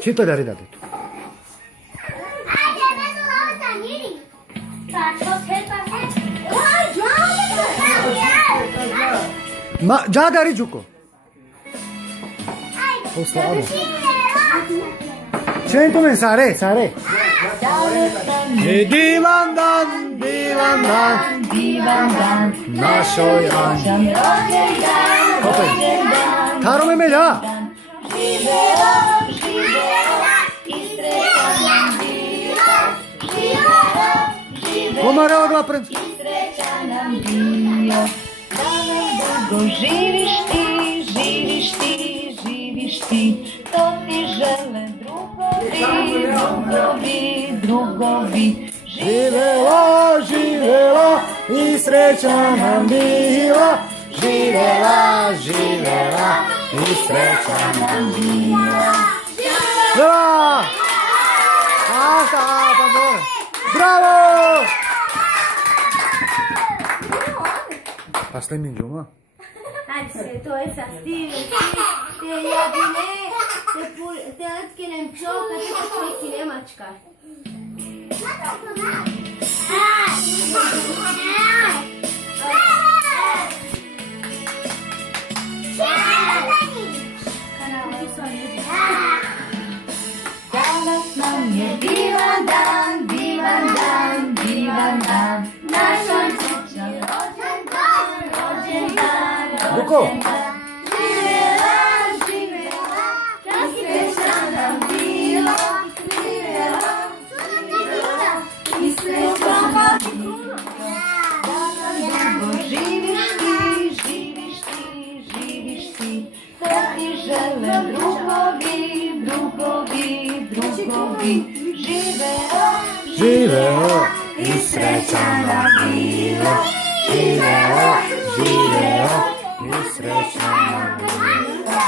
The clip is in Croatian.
Čito dari dati. Ma già dari giuco. Cento men sare. Divandan. Nashoyan. Taro me melja. Pomara odla pred. Živiš ti, to ti žele drugovi. Živela i sreća nam bila. Živela i sreća nam bila. Bravo! Bravo! Pa stai mingiuma? Anzi, to je sa stil, te jadine, te atkinem čoka, te čovjek Njemačka. Danas nam je divan dan, naš srećan rođendan. Buko! Živjela, sreća nam bila, i sreća nam bila. Živiš ti, to ti žele drugovi. Živela i sreća nam bila. Živela i sreća nam bila.